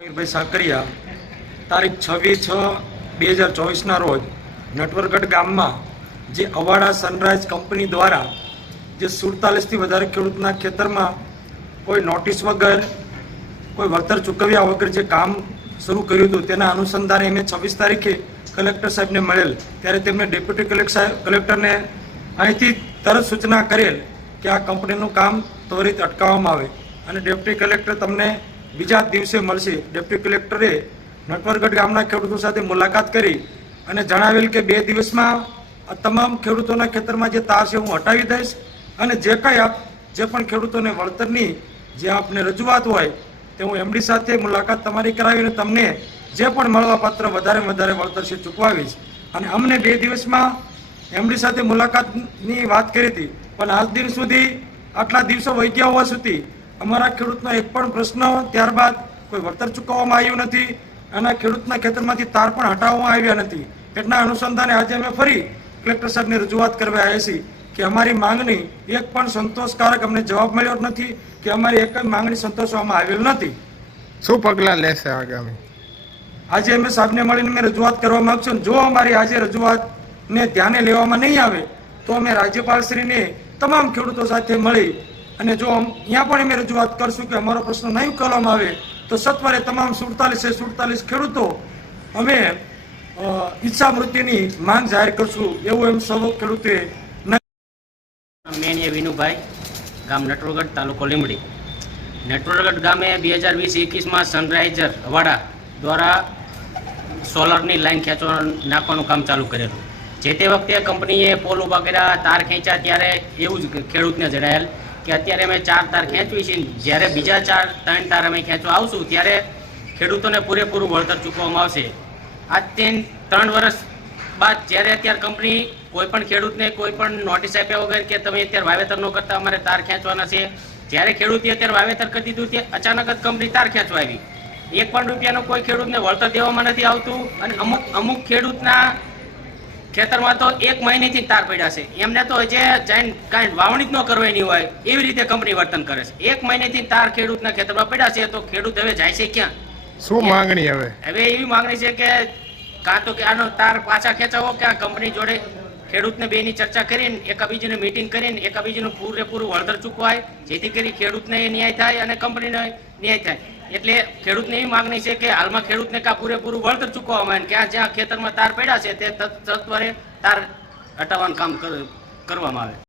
ભાઈ સાકરિયા, તારીખ છવ્વીસ છ બે હજાર ચોવીસના રોજ નટવરગઢ ગામમાં જે અવાડા સનરાઈઝ કંપની દ્વારા જે સુડતાલીસથી વધારે ખેડૂતના ખેતરમાં કોઈ નોટિસ વગર, કોઈ વળતર ચૂકવ્યા વગર જે કામ શરૂ કર્યું હતું, તેના અનુસંધાને એમને છવ્વીસ તારીખે કલેક્ટર સાહેબને મળેલ. ત્યારે તેમણે ડેપ્યુટી કલેક્ટર કલેક્ટરને અહીંથી તરત સૂચના કરેલ કે આ કંપનીનું કામ ત્વરિત અટકાવવામાં આવે. અને ડેપ્યુટી કલેક્ટર તમને બીજા દિવસે મળશે. ડેપ્યુટી કલેક્ટરે નટવરગઢ ગામના ખેડૂતો સાથે મુલાકાત કરી અને જણાવેલ કે બે દિવસમાં આ તમામ ખેડૂતોના ખેતરમાં જે તાર છે, હું હટાવી દઈશ અને જે કાંઈ આપ, જે પણ ખેડૂતોને વળતરની જે આપને રજૂઆત હોય, તે હું એમડી સાથે મુલાકાત તમારી કરાવીને તમને જે પણ મળવાપાત્ર વધારે વધારે વળતર છે, ચૂકવાવીશ. અને અમને બે દિવસમાં એમડી સાથે મુલાકાતની વાત કરી હતી. પણ આજ દિન સુધી આટલા દિવસો વહી ગયા હોવા સુધી અમારા ખેડૂતનો એક પણ પ્રશ્ન ત્યારબાદ કોઈ વળતર ચૂકવવામાં આવ્યું નથી અને ખેડૂતના ખેતરમાંથી તાર પણ હટાવવામાં આવ્યા નથી. એટલા અનુસંધાને આજે અમે ફરી કલેક્ટર સાહેબને રજૂઆત કરવા આવ્યા છીએ કે અમારી માંગણી એક પણ સંતોષકારક અમને જવાબ મળ્યો જ નથી કે અમારી એક જ માંગણી સંતોષવામાં આવેલ નથી. શું પગલાં લેશે આગામી? આજે અમે સાહેબને મળીને અમે રજૂઆત કરવા માગશું જો અમારી આજે રજૂઆતને ધ્યાને લેવામાં નહીં આવે તો અમે રાજ્યપાલશ્રીને તમામ ખેડૂતો સાથે મળી અને જો અહીંયા પણ અમે રજૂઆત કરશું કે અમારો પ્રશ્ન નહીં ઉકેલવામાં આવે, તો સત્વરે તમામ સુડતાલીસે સુડતાલીસ ખેડૂતો અમે ઈચ્છા મૃત્યુની માંગ જાહેર કરશું એવું એમ સૌ મેન એ વિનુભાઈ, ગામ નટવરગઢ, તાલુકો લીમડી નટવરગઢ ગામે બે હજાર વીસ એકવીસમાં સનરાઇઝર વાડા દ્વારા સોલરની લાઈન ખેંચવા નાખવાનું કામ ચાલુ કરેલું. જે તે વખતે કંપનીએ પોલ ઊભા કર્યા, તાર ખેંચ્યા, ત્યારે એવું જ ખેડૂતને જણાયેલ કે અત્યારે અમે ચાર તાર ખેંચવી છે જ્યારે બીજા ચાર, ત્રણ તાર અમે ખેંચવા આવશું, ત્યારે ખેડૂતોને પૂરેપૂરું વળતર ચૂકવવામાં આવશે. આજથી ત્રણ વર્ષ બાદ જ્યારે અત્યારે કંપની કોઈ પણ ખેડૂતને કોઈ પણ નોટિસ આપ્યા વગર કે તમે અત્યારે વાવેતર ન કરતા, અમારે તાર ખેંચવાના છે. જ્યારે ખેડૂતે અત્યારે વાવેતર કરી દીધું તે અચાનક જ કંપની તાર ખેંચવા આવી. એક પણ રૂપિયાનો કોઈ ખેડૂતને વળતર દેવામાં નથી આવતું અને અમુક અમુક ખેડૂતના ખેતરમાં તો એક મહિનેથી તાર પડ્યા છે. એમને તો જે જઈને કાંઈ વાવણી જ ન કરવાની હોય એવી રીતે કંપની વર્તન કરે છે. એક મહિનેથી તાર ખેડૂતના ખેતરમાં પડ્યા છે તો ખેડૂત હવે જાય છે ક્યાં? શું માંગણી હવે? હવે એવી માંગણી છે કે કાં તો કે આનો તાર પાછા ખેંચાવો કે આ કંપની જોડે ખેડૂતને બેની ચર્ચા કરીને, એકાબીજીને મીટિંગ કરીને, એકાબીજીનું પૂરેપૂરું વળતર ચૂકવાય, જેથી કરી ખેડૂતને ન્યાય થાય અને કંપનીને ન્યાય થાય. એટલે ખેડૂતને એવી માગણી છે કે હાલમાં ખેડૂતને કાં પૂરેપૂરું વળતર ચૂકવવામાં આવે ક્યાં જ્યાં ખેતરમાં તાર પડ્યા છે, તે તત્- તત્વરે તાર હટાવવાનું કામ કર- કરવામાં આવે.